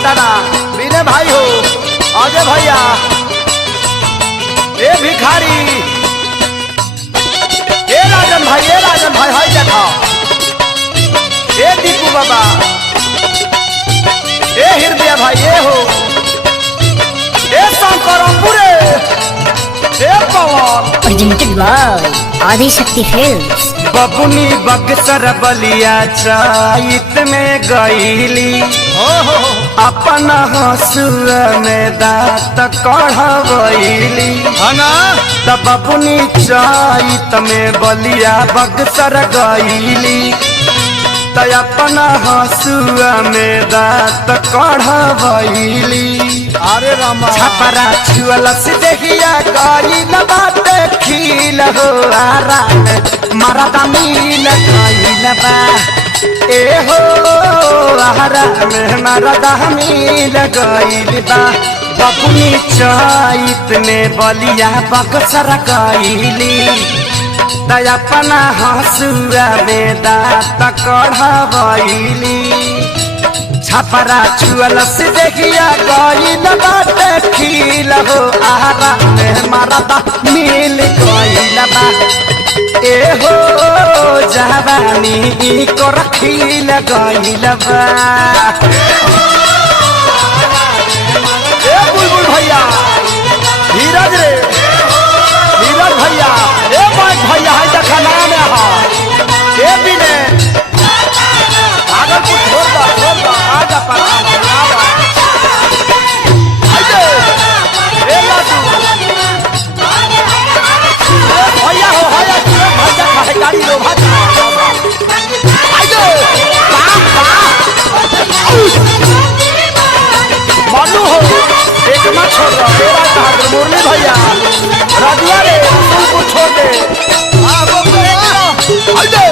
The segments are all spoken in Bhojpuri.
पटाना बिने भाई हो अजय भैया ए भिखारी ए राजन भाई हाय देखा ए दीपू बाबा ए हृदय भाई ए हो ए शंकरपुरे ए पवन प्रेजेंटेड बाय आदिशक्ति फिल्म्स। बबुनी बक्सर बलिया चाइत में गईली अपन हसुआ में दांत कढ़वैली तब बबुनी चाइत में बलिया बक्सर गईली त अपन हसुआ में दांत कढ़वैली अरे रामा छपरा छुअल से देखिया गईल बाटे खील हो आराम मरदा मिल गईल बा ए हो आराम मरदा मिल गईल बा बबुनी चाइत में बलिया बक्सर गईली त अपना हसुआ में दांत कढ़वैली छपरा छुअल से देखिया गईल बाटे खील हो आरा में मरदा मिल गईल बा ए हो जवानी को रखील गईल बा ए बुलबुल भैया धीरज रे धीरज भैया ए बात भैया है देखा नया में हा ए बिने भागलपुर छोड़ दो आजा पाला आइए ए लाडू भैया हो भैया भैया खाए गाड़ी लो भाजा आइए मनु हो एक मत छोड़ दो मेरा बहादुर मुरली भैया रजुआ रे तुमको छोड़ दे आइए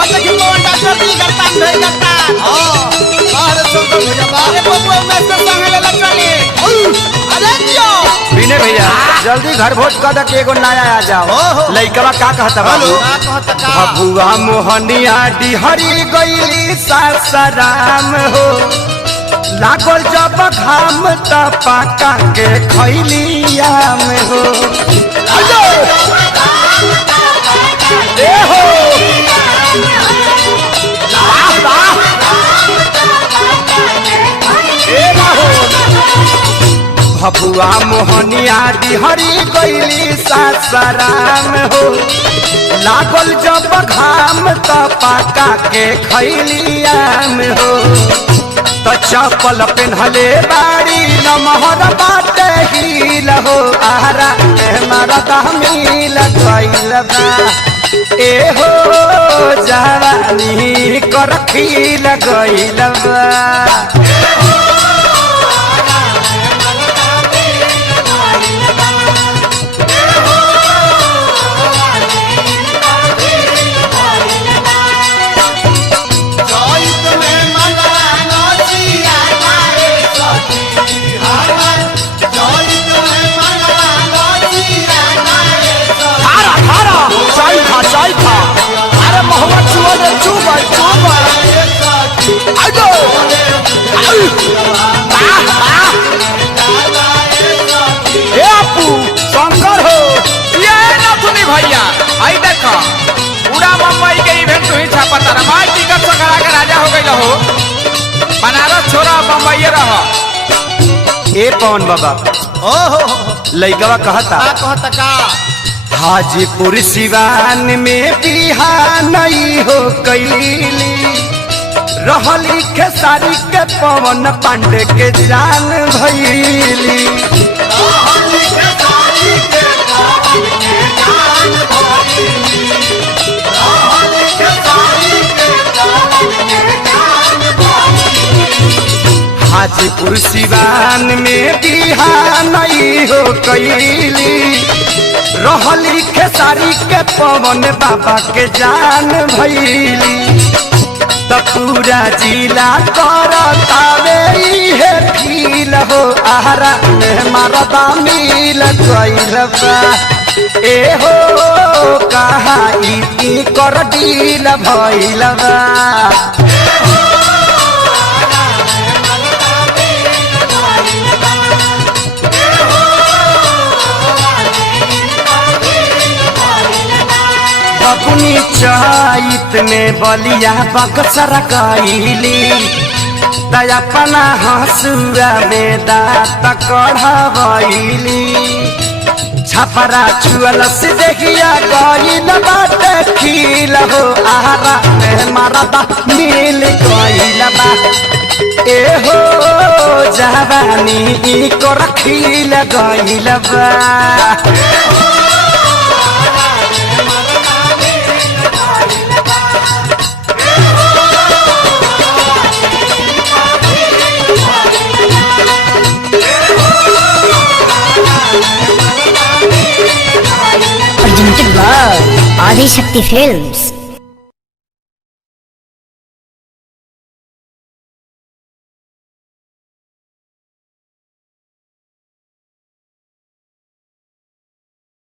अच्छा कि कौन डॉक्टर भी करता नहीं करता हां बाहर शंकर भैया बाहर बबुआ में से संगे ले चले अरे जियो बिने भैया जल्दी घर भोज कर के एगो नया आ जाओ लइकवा का कहता बाबू का कहता का बबुआ मोहनिया डिहरी गईली सासाराम हो लागल जब घाम त पाका के खैलिया में हो ए हो भबुआ मोहनिया डिहरी गईली सासाराम हो लागल जब घाम त पाका के खैलिया में हो त चप्पल पेन्हले बाड़ी नमहर बाटे हिल हो आरा मरदा मिल गईल बा ए हो जवानी कर खिल गईल बा भैया आई देखो पूरा मुंबई के इवेंट हुई छापा तारा मार टिकट से करा के राजा हो गई हो बनारस छोड़ा मुंबई रहो ए पवन बाबा ओहो लइकवा कहता का हाजीपुर सिवान में बिहान नहीं हो कैली रहली खेसारी के पवन पांडे के जान भैली हाजीपुर सिवान में बिहान नहीं हो कैली रहली खेसारी के पवन बाबा के जान भैली त पूरा जिला करतावे इहे फील हो आहारा मरदा मिल गईल बा ए हो कहा ई कर डील भइल बा फगुनी चैत में बलिया बक्सर गईली दयापना हंसुआ में दात कढ़वैली छपरा छुअल से देखिया गईल बाटे खिल हो आरा में मरदा मिल गईल बा ए हो जवानी को रखिल गईल बा presented by Adi Shakti Films.